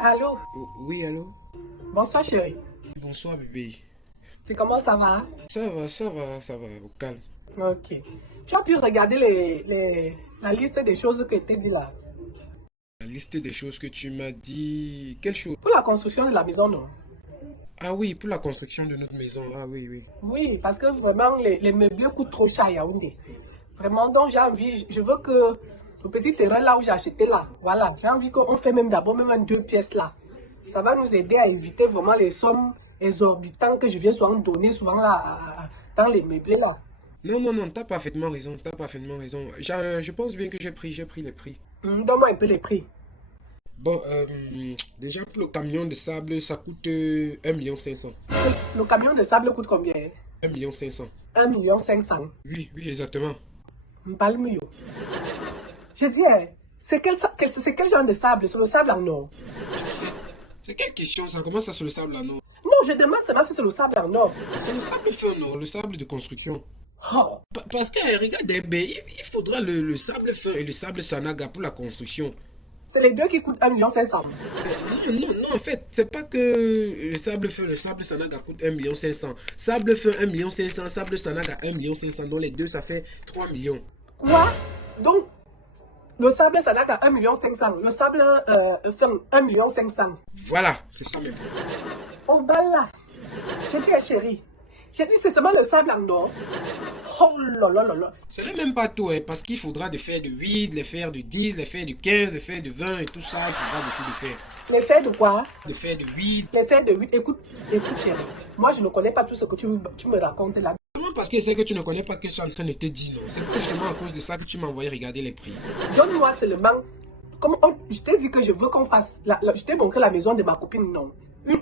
Allô? Oui, allô? Bonsoir chérie. Bonsoir, bébé. C'est comment ça va? Ça va, au calme. Ok. Tu as pu regarder la liste des choses que je t'ai dit là. La liste des choses que tu m'as dit. Quelle chose? Pour la construction de la maison, non? Ah oui, pour la construction de notre maison. Ah oui, oui. Oui, parce que vraiment, les meubles coûtent trop cher à Yaoundé. Vraiment, donc j'ai envie, je veux que le petit terrain là où j'ai acheté là, voilà, j'ai envie qu'on fait même d'abord même un deux pièces là. Ça va nous aider à éviter vraiment les sommes exorbitantes que je viens souvent donner souvent là dans les meubles là. Non, non, non, t'as parfaitement raison, t'as parfaitement raison. Je pense bien que j'ai pris les prix. Donne-moi un peu les prix. Bon, déjà pour le camion de sable, ça coûte 1,5 million. Le camion de sable coûte combien? 1,5 million. 1,5 million. Oui, oui, exactement. M'parle mieux. Je dis, c'est quel genre de sable? C'est le sable en or. C'est quelle question ça? Comment ça sur le sable là, non? Non, je demande seulement si c'est le sable en or. C'est le sable fin, non? Le sable de construction. Oh, Parce que, regarde, il faudra le sable fin et le sable sanaga pour la construction. c'est les deux qui coûtent 1,5 million. Non, non, non, en fait, c'est pas que le sable fin, le sable sanaga coûte 1,5 million. Sable fin 1,5 million, sable sanaga 1,5 million. Donc les deux, ça fait 3 millions. Quoi? Donc, le sable, ça n'a qu'à 1,5 million. Le sable, fait 1,5 million. Voilà, c'est ça même. Oh, bah là. J'ai dit, chérie. J'ai dit, c'est seulement le sable en or. Oh là là là là. Ce n'est même pas tout, hein, parce qu'il faudra des fers de 8, les fers de 10, les fers de 15, les fers de 20 et tout ça, il faudra beaucoup de fers. Les fers de quoi? Des fers de 8. Les fers de 8. Écoute, écoute, chérie. Moi, je ne connais pas tout ce que tu me racontes là. Vraiment parce que c'est que tu ne connais pas que je suis en train de te dire, non. C'est justement à cause de ça que tu m'as envoyé regarder les prix. Donne-moi seulement. Je t'ai dit que je veux qu'on fasse. Je t'ai montré la maison de ma copine, non.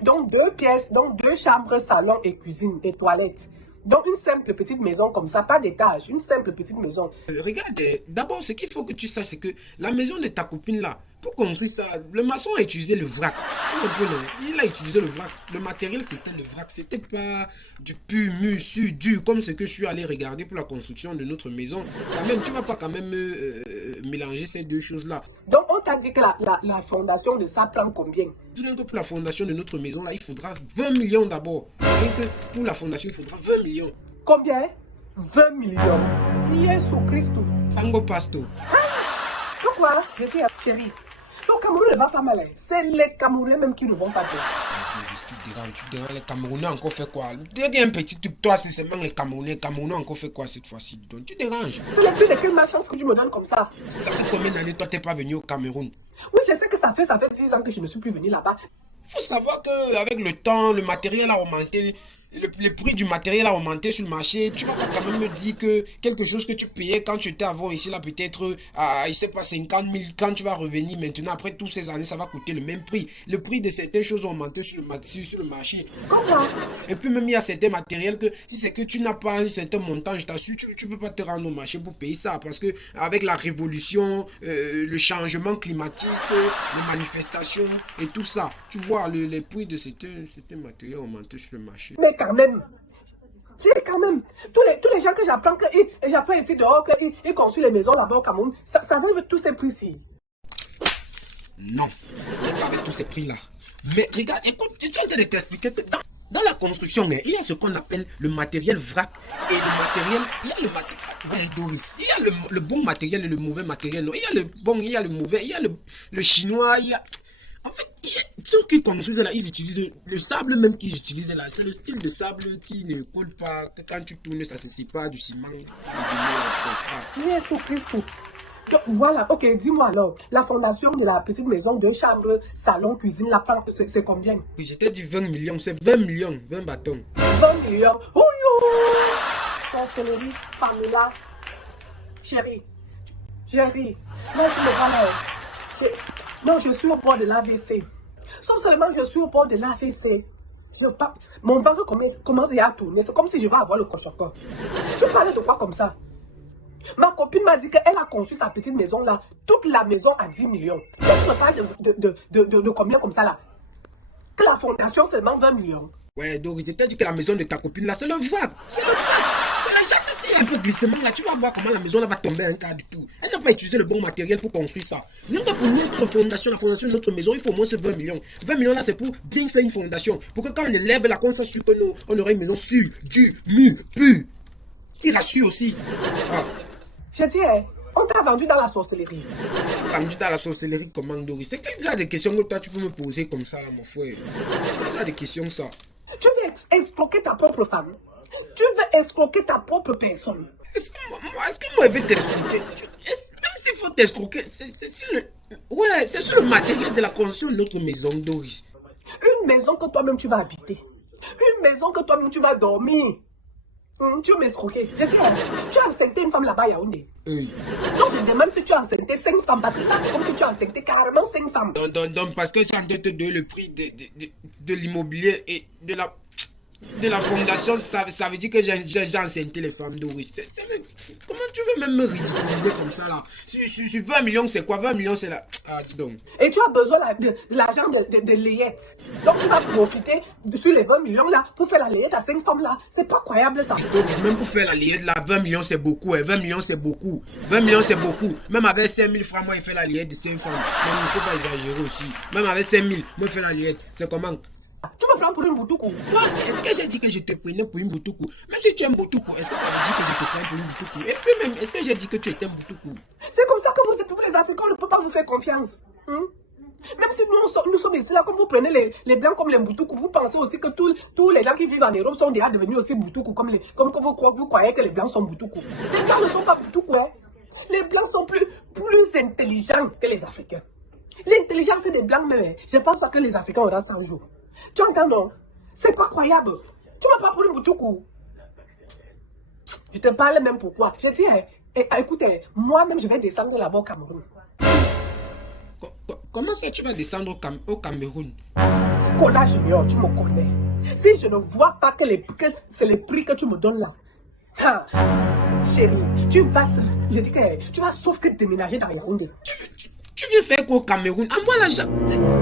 Donc deux pièces, donc deux chambres, salon et cuisine et toilettes. Donc une simple petite maison comme ça, pas d'étage, une simple petite maison. Regarde, d'abord, ce qu'il faut que tu saches, c'est que la maison de ta copine là, pour construire ça, le maçon a utilisé le vrac. Tu comprends, non? Il a utilisé le vrac. Le matériel, c'était le vrac. C'était pas du pur mur sur dur, comme ce que je suis allé regarder pour la construction de notre maison. Quand même, tu vas pas quand même mélanger ces deux choses-là. Donc on t'a dit que la fondation de ça prend combien? Rien que pour la fondation de notre maison là, il faudra 20 millions d'abord. Rien que pour la fondation, il faudra 20 millions. Combien? 20 millions. Jésus Christ. Sango Pasto. Pourquoi? Je dis, chérie, le Cameroun ne va pas mal. C'est les Camerounais même qui ne vont pas bien. Tu déranges, les Camerounais encore fait quoi? Dès qu'il y a un petit truc, toi, c'est seulement les Camerounais. Camerounais encore fait quoi cette fois-ci? Donc tu déranges. C'est le prix de quelle malchance que tu me donnes comme ça? Ça fait combien d'années toi t'es pas venu au Cameroun? Oui, je sais que ça fait 10 ans que je ne suis plus venue là-bas. Il faut savoir qu'avec le temps, le matériel a augmenté. Le prix du matériel a augmenté sur le marché. Tu vas pas quand même me dire que quelque chose que tu payais quand tu étais avant ici, là, peut-être, il sait pas, 50 000, quand tu vas revenir maintenant, après toutes ces années, ça va coûter le même prix. Le prix de certaines choses a augmenté sur le marché. Comment? Et puis même, il y a certains matériels que, si c'est que tu n'as pas un certain montant, je t'assure, tu peux pas te rendre au marché pour payer ça. Parce que, avec la révolution, le changement climatique, les manifestations et tout ça, tu vois, les prix de certains matériels ont augmenté sur le marché. Mais quand même, tous les gens que j'apprends ici dehors, qu'ils construisent les maisons là-bas au Cameroun, ça veut tous ces prix-ci. Non, ce n'est pas avec tous ces prix-là. Mais regarde, écoute, je suis en train de t'expliquer que dans la construction, il y a ce qu'on appelle le matériel vrac. Et le matériel, il y a le matériel Doris. Il y a le bon matériel et le mauvais matériel. Non, il y a le bon, il y a le mauvais, il y a le chinois, il y a... En fait, ceux qui construisent là, ils utilisent le sable même qu'ils utilisent là. C'est le style de sable qui ne coule pas. Quand tu tournes, ça ne se sépare du ciment. Jésus Christ. Donc, voilà, ok, dis-moi alors, la fondation de la petite maison, deux chambres, salon, cuisine, la plante, c'est combien? Oui, j'étais dit 20 millions, c'est 20 millions, 20 bâtons. 20 millions. Ouyo! Sorcellerie, famille, chérie, non, tu me vois là. Non, je suis au bord de l'AVC. Sauf seulement je suis au bord de l'AVC. Mon ventre commence à tourner. C'est comme si je vais avoir le cochoco. Tu parlais de quoi comme ça? Ma copine m'a dit qu'elle a conçu sa petite maison là. Toute la maison à 10 millions. Et tu me parles de combien comme ça là? Que la fondation seulement 20 millions. Ouais, donc j'étais dit que la maison de ta copine là, c'est le vrac. C'est le vrac. la jante, s'il y a un peu de glissement là, tu vas voir comment la maison là va tomber un quart du tout. Elle n'a pas utilisé le bon matériel pour construire ça. Rien que pour notre fondation, la fondation de notre maison, il faut au moins 20 millions. 20 millions là, c'est pour bien faire une fondation. Pour que quand on élève là, qu'on soit sûr que nous, on aura une maison sûre, dure, mûre, pure. Qui rassure aussi. Ah. Je dis, on t'a vendu dans la sorcellerie. Vendu dans la sorcellerie comment, Doris? C'est quel genre de questions que toi tu peux me poser comme ça, mon frère? Quel genre de questions ça? Tu veux escroquer ta propre femme. Tu veux escroquer ta propre personne. Est-ce que moi je vais t'escroquer? Même s'il faut t'escroquer, c'est sur le... Ouais, c'est sur le matériel de la construction de notre maison, Doris. Une maison que toi-même tu vas habiter. Une maison que toi-même tu vas dormir. Tu veux m'escroquer. Je dis, tu as enceinté une femme là-bas à Yaoundé. Oui. Donc je demande si tu as enceinté 5 femmes. Parce que là, c'est comme si tu as enceinté carrément 5 femmes. Donc parce que ça doit te donner le prix de l'immobilier et de la fondation, ça veut dire que j'ai enceinté les femmes, Doris. Comment tu veux même me ridiculiser comme ça là? Sur 20 millions, c'est quoi? 20 millions, c'est là. Ah, dis donc. Et tu as besoin de l'argent de layette. Donc tu vas profiter sur les 20 millions là pour faire la layette à 5 femmes là. C'est pas croyable ça. Donc, même pour faire la layette là, 20 millions c'est beaucoup. 20 millions c'est beaucoup. 20 millions c'est beaucoup. Même avec 5 000 francs, moi, il fait la layette de 5 femmes. Mais il ne faut pas exagérer aussi. Même avec 5 000, moi, il fait la layette. C'est comment? Tu me prends pour une boutoukou. Moi, est-ce que j'ai dit que je te prenais pour une boutoukou? Même si tu es un boutoukou, est-ce que ça veut dire que je te prends pour une boutoukou? Et puis même, est-ce que j'ai dit que tu étais un boutoukou? C'est comme ça que vous les Africains, on ne peut pas vous faire confiance. Même si nous sommes ici là, comme vous prenez les blancs comme les boutoukou, vous pensez aussi que tous les gens qui vivent en Europe sont déjà devenus aussi boutoukou, comme que vous croyez que les blancs sont boutoukou. Les blancs ne sont pas boutoukou, hein. Les blancs sont plus intelligents que les Africains. L'intelligence des blancs, mais je ne pense pas que les Africains auront 100 jours. Tu entends, non? C'est pas croyable. Tu m'as pas pris une boutoukou. Je te parle même pourquoi. Je dis, écoutez, moi-même, je vais descendre là-bas au Cameroun. Comment ça tu vas descendre au Cameroun? Kola Junior, tu me connais. Si je ne vois pas que c'est le prix que tu me donnes là, chérie, je dis que tu vas sauf que déménager dans Yaoundé. Tu veux faire quoi au Cameroun? Envoie l'argent.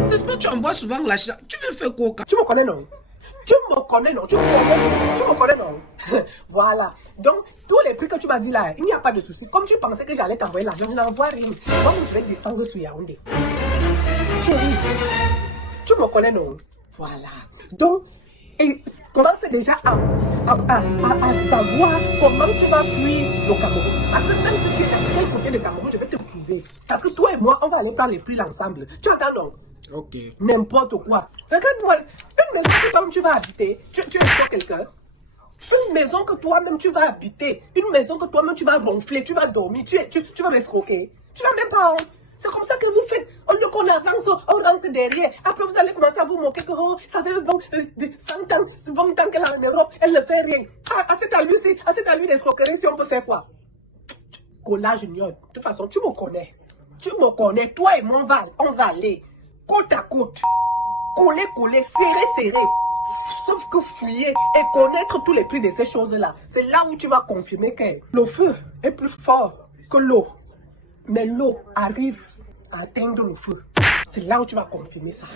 N'est-ce pas, tu envoies souvent l'argent. Tu veux faire quoi au Cameroun? Tu me connais, non? Tu me connais, non? Tu me connais, non? Voilà. Donc, tous les prix que tu m'as dit là, il n'y a pas de souci. Comme tu pensais que j'allais t'envoyer l'argent, je n'envoie rien. Donc, je vais descendre sur Yaoundé. Chérie, tu me connais, non? Voilà. Donc, et commence déjà à savoir comment tu vas fuir le Cameroun. Parce que même si tu es à quel côté du Cameroun, je vais te prouver. Parce que toi et moi, on va aller prendre les prix ensemble. Tu entends, non? Ok. N'importe quoi. Regarde-moi, une maison que toi-même tu vas habiter, tu es pour quelqu'un. Une maison que toi-même tu vas habiter, une maison que toi-même tu vas ronfler, tu vas dormir, tu vas m'escroquer. Tu n'as même pas honte. C'est comme ça que vous faites. Au lieu qu'on avance, on rentre derrière. Après, vous allez commencer à vous moquer que ça fait 100 ans, 20 ans qu'elle est en Europe, elle ne fait rien. Ah, c'est à lui d'escroquerie si on peut faire quoi? Kola Junior, de toute façon, tu me connais. Tu me connais. Toi et moi, on va aller côte à côte. Coller, serrer. Sauf que fouiller et connaître tous les prix de ces choses-là. C'est là où tu vas confirmer que le feu est plus fort que l'eau. Mais l'eau arrive à atteindre le feu. C'est là où tu vas confirmer ça.